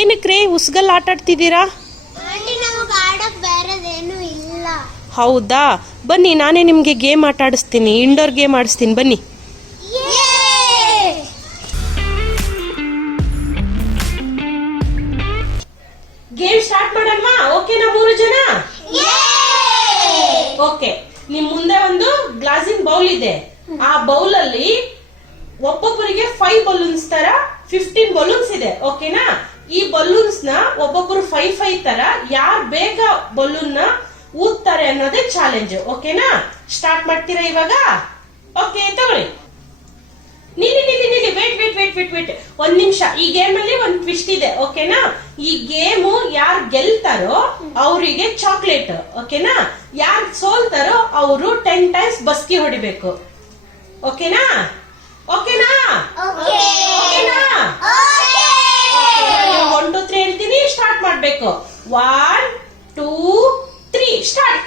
ಏನಕ್ರೆ ಉಸ್ಗಲ್ ಆಟ ಆಡ್ತಿದ್ದೀರಾ? ಹೌದಾ, ಬನ್ನಿ ನಾನೇ ನಿಮಗೆ ಗೇಮ್ ಆಟ ಆಡಿಸ್ತೀನಿ. ಇಂಡೋರ್ ಗೇಮ್ ಆಡಿಸ್ತೀನಿ, ಬನ್ನಿ. ಗೇಮ್ ಸ್ಟಾರ್ಟ್ ಮಾಡೋಣ. ಓಕೆನಾ? 3 ಜನ ಓಕೆ. ನಿಮ್ ಮುಂದೆ ಒಂದು ಗ್ಲಾಸಿನ ಬೌಲ್ ಇದೆ. ಆ ಬೌಲ್ ಅಲ್ಲಿ ಒಬ್ಬೊಬ್ಬರಿಗೆ 5 ಬಲೂನ್ಸ್ ತರ 15 ಬಲೂನ್ಸ್ ಇದೆ. ಓಕೆನಾ? ಈ ಬಲೂನ್ಸ್ ನ ಒಬ್ಬೊಬ್ಬರು 5 ತರ ಯಾರು ಬೇಗ ಬಲೂನ್ ನ ಊದ್ತಾರೆ ಅನ್ನೋದೇ ಚಾಲೆಂಜ್. ಓಕೆನಾ? ಸ್ಟಾರ್ಟ್ ಮಾಡ್ತೀರಾ ಇವಾಗ? ಓಕೆ, ತಗೊಳ್ಳಿ. ನಿಲ್ಲಿ ನಿಲ್ಲಿ ನಿಲ್ಲಿ, ವೇಟ್ 1 ನಿಮಿಷ. ಈ ಗೇಮ್ ಅಲ್ಲಿ ಒಂದು ಟ್ವಿಸ್ಟ್ ಇದೆ. ಓಕೆನಾ? ಈ ಗೇಮ್ ಯಾರು ಗೆಲ್ತಾರೋ ಅವರಿಗೆ ಚಾಕ್ಲೇಟ್. ಓಕೆನಾ? ಯಾರು ಸೋಲ್ತಾರೋ ಅವರು 10 ಟೈಮ್ಸ್ ಬಸ್ಕಿ ಹೊಡಿಬೇಕು. ಓಕೆನಾ? ಓಕೆನಾ? ಓಕೆನಾ? 1 2 3 ಹೇಳ್ತೀನಿ, ಸ್ಟಾರ್ಟ್ ಮಾಡ್ಬೇಕು. 1 2 3 ಸ್ಟಾರ್ಟ್.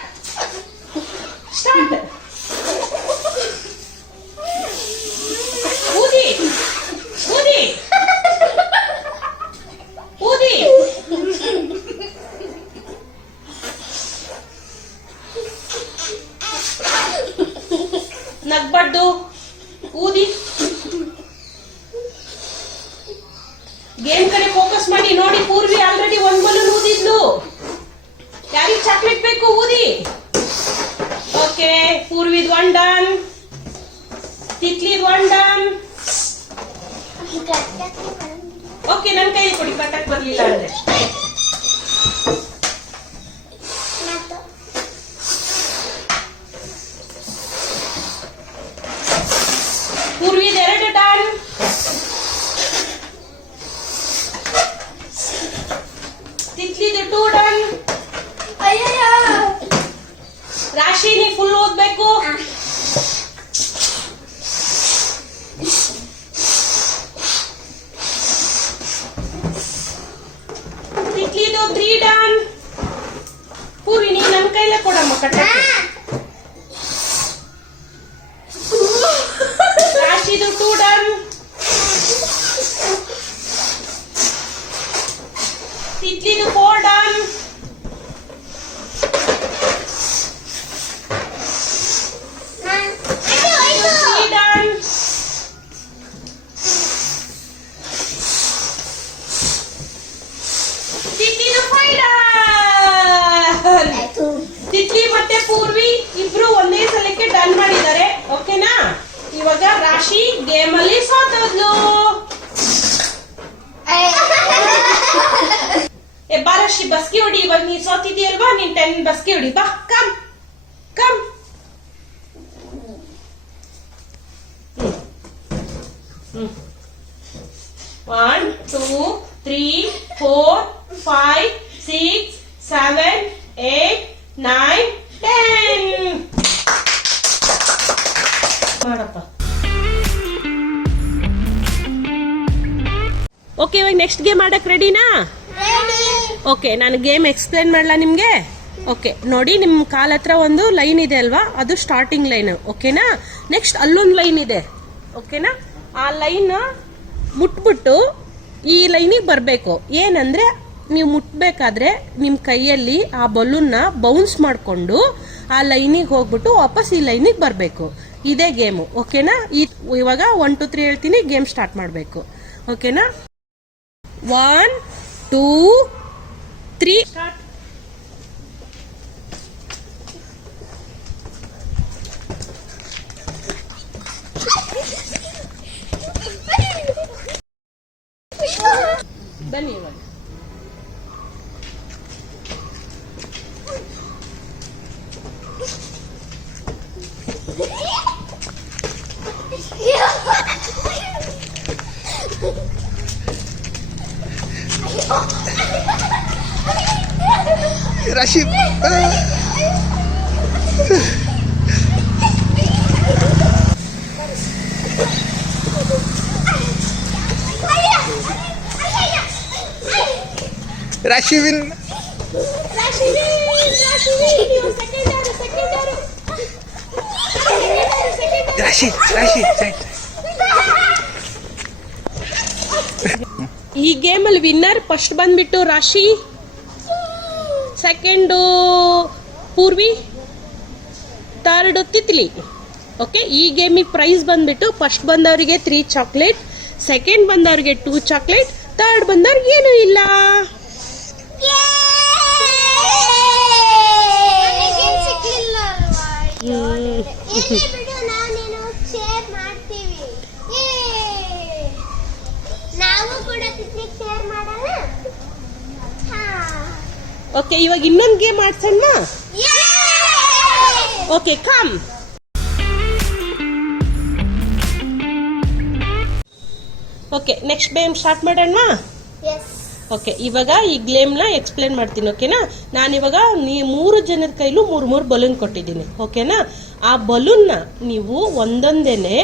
ಊದಿ ಊದಿ ಊದಿ. ನಗ್ಬಾರ್ದು, ಊದಿ. ಗೇಮ್ ಕಡೆ ಫೋಕಸ್ ಮಾಡಿ. ನೋಡಿ, ಪೂರ್ವಿ ಆಲ್ರೆಡಿ 1 ಬಲೂನ್ ಊದಿದ್ಲು. ಯಾರಿಗೆ ಚಾಕ್ಲೇಟ್ ಬೇಕು? ಊದಿ. ಓಕೆ, ಪೂರ್ವಿದ್ 1 ಡನ್, ತಿತ್ಲಿದ್ 1 ಡನ್. ಓಕೆ, ನನ್ನ ಕೈಲಿ ಕೊಡಿ, ಕಟ್ಟಕ್ ಬರ್ಲಿಲ್ಲ ಅಂದ್ರೆ. ಪೂರ್ವಿದ್ 2 ಡನ್. ತಿತ್ಲಿದ್ 2 ಡನ್. ರಾಶಿ, ನೀ ಫುಲ್ ಓದ್ಬೇಕು. ತಿತ್ಲಿದು 3 ಡನ್. ಪೂರಿ, ನೀ ನನ್ನ ಕೈಲೇ ಕೊಡಮ್ಮ ಕಟ್ಟಕ್ಕೆ. ರಾಶಿದು 2 ಡನ್. ತಿತ್ಲಿದು 4 ಡನ್. ತಿತ್ಲಿ ಮತ್ತೆ ಪೂರ್ವಿ ಇಬ್ರು ಒಂದೇ ಸಲಕ್ಕೆ ಡನ್ ಮಾಡಿದ್ದಾರೆ. ಓಕೆನಾ? ಇವಾಗ ರಾಶಿ ಗೇಮ್ ಅಲ್ಲಿ ಸೋತೋದ್ಲು. ಬಾ ರಾಶಿ, ಬಸ್ಕಿ ಹೊಡಿ. ಇವಾಗ ನೀ ಸೋತಿದ್ಯಲ್ವಾ, ನೀನ್ 10 ಬಸ್ಕಿ ಹೊಡಿ. ಬಾ, ಕಮ್ ಕಮ್. One, 2, 3, 4, 5, 6, 7, 8, 9, 10. ಮಾಡಪ್ಪ. ಓಕೆ, ಇವಾಗ ನೆಕ್ಸ್ಟ್ ಗೇಮ್ ಆಡಕ್ ರೆಡಿನಾ? ಓಕೆ, ನಾನು ಗೇಮ್ ಎಕ್ಸ್ಪ್ಲೇನ್ ಮಾಡ್ಲಾ ನಿಮ್ಗೆ? ಓಕೆ, ನೋಡಿ, ನಿಮ್ ಕಾಲ್ ಹತ್ರ ಒಂದು ಲೈನ್ ಇದೆ ಅಲ್ವಾ, ಅದು ಸ್ಟಾರ್ಟಿಂಗ್ ಲೈನ್. ಓಕೆನಾ? ನೆಕ್ಸ್ಟ್ ಅಲ್ಲೊಂದು ಲೈನ್ ಇದೆ. ಓಕೆನಾ? ಆ ಲೈನ್ ಮುಟ್ಬಿಟ್ಟು ಈ ಲೈನಿಗೆ ಬರಬೇಕು. ಏನಂದ್ರೆ ನೀವು ಮುಟ್ಬೇಕಾದ್ರೆ ನಿಮ್ಮ ಕೈಯಲ್ಲಿ ಆ ಬಲೂನ್ನ ಬೌನ್ಸ್ ಮಾಡಿಕೊಂಡು ಆ ಲೈನಿಗೆ ಹೋಗ್ಬಿಟ್ಟು ವಾಪಸ್ ಈ ಲೈನಿಗೆ ಬರಬೇಕು. ಇದೇ ಗೇಮು. ಓಕೆನಾ? ಇವಾಗ 1 2 3 ಹೇಳ್ತೀನಿ, ಗೇಮ್ ಸ್ಟಾರ್ಟ್ ಮಾಡಬೇಕು. ಓಕೆನಾ? 1 2 3 ಸ್ಟಾರ್ಟ್. ಬನ್ನಿ ಇವಾಗ. ರಾಶಿ, ರಾಶಿ ವಿನ್. ರಾಶಿ ರಾಶಿ ಈ ಗೇಮಲ್ಲಿ ವಿನ್ನರ್ ಫಸ್ಟ್ ಬಂದ್ಬಿಟ್ಟು Rashi, second Purvi, third Titli. Okay, ಈ ಗೇಮಿಗೆ ಪ್ರೈಸ್ ಬಂದ್ಬಿಟ್ಟು ಫಸ್ಟ್ ಬಂದವರಿಗೆ 3 ಚಾಕ್ಲೇಟ್, ಸೆಕೆಂಡ್ ಬಂದವರಿಗೆ 2 ಚಾಕ್ಲೇಟ್, ಥರ್ಡ್ ಬಂದವ್ರಿಗೆ ಏನೂ ಇಲ್ಲ. ಓಕೆ, ಇವಾಗ ಇನ್ನೊಂದು ಗೇಮ್ ಆಡ್ಸೋಣ. Okay, come. Okay, next game start ಮಾಡೋಣ. ಓಕೆ, ಇವಾಗ ಈ ಗೇಮ್ನ ಎಕ್ಸ್ಪ್ಲೇನ್ ಮಾಡ್ತೀನಿ. ಓಕೆನಾ, ನಾನಿವಾಗ 3 ಜನದ ಕೈಲೂ 3 ಬಲೂನ್ ಕೊಟ್ಟಿದ್ದೀನಿ. ಓಕೆನಾ, ಆ ಬಲೂನ್ನ ನೀವು ಒಂದೊಂದೇನೆ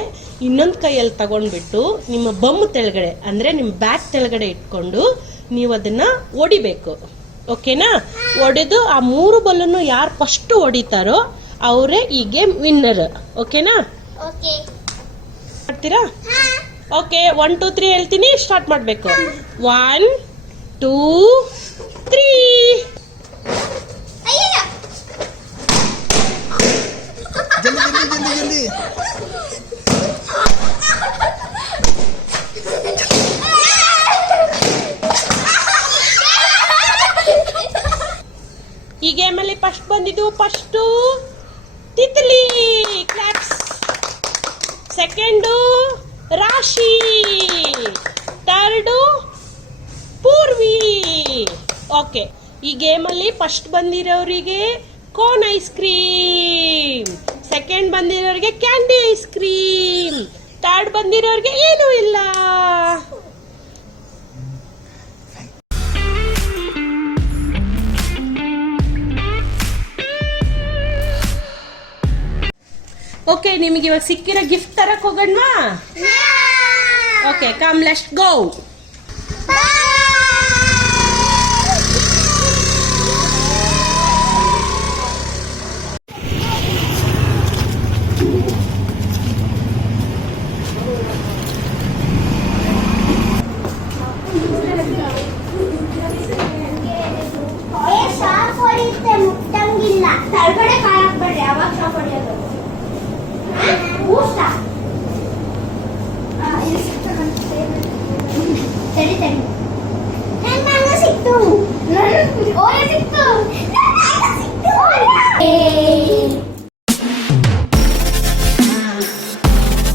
ಇನ್ನೊಂದು ಕೈಯಲ್ಲಿ ತಗೊಂಡ್ಬಿಟ್ಟು ನಿಮ್ಮ ಬಮ್ ತೆಳಗಡೆ ಅಂದ್ರೆ ನಿಮ್ಮ ಬ್ಯಾಕ್ ತೆಳಗಡೆ ಇಟ್ಕೊಂಡು ನೀವು ಅದನ್ನ ಹೊಡಿಬೇಕು. ಓಕೆನಾ, ಹೊಡೆದು ಆ 3 ಬಲೂನ್ ಯಾರು ಫಸ್ಟ್ ಹೊಡಿತಾರೋ ಅವರೇ ಈ ಗೇಮ್ ವಿನ್ನರ್. ಓಕೆನಾ, ಮಾಡ್ತೀರಾ? ಓಕೆ, 1 2 3 ಹೇಳ್ತೀನಿ, ಸ್ಟಾರ್ಟ್ ಮಾಡ್ಬೇಕು. 1 2 3. ಈ ಗೇಮಲ್ಲಿ ಫಸ್ಟ್ ಬಂದಿದ್ದು Titli, claps. Second Rashi, third Purvi. Okay, ಈ ಗೇಮಲ್ಲಿ ಫಸ್ಟ್ ಬಂದಿರೋರಿಗೆ ಕೋನ್ ಐಸ್ ಕ್ರೀಮ್, ಸೆಕೆಂಡ್ ಬಂದಿರೋರಿಗೆ ಕ್ಯಾಂಡಿ ಐಸ್ ಕ್ರೀಮ್, ಥರ್ಡ್ ಬಂದಿರೋರಿಗೆ ಏನೂ ಇಲ್ಲ. ಓಕೆ, ನಿಮಗೆ ಇವಾಗ ಸಿಕ್ಕಿರೋ ಗಿಫ್ಟ್ ತರಕ್ ಹೋಗೋಣವಾ? Okay, come let's go.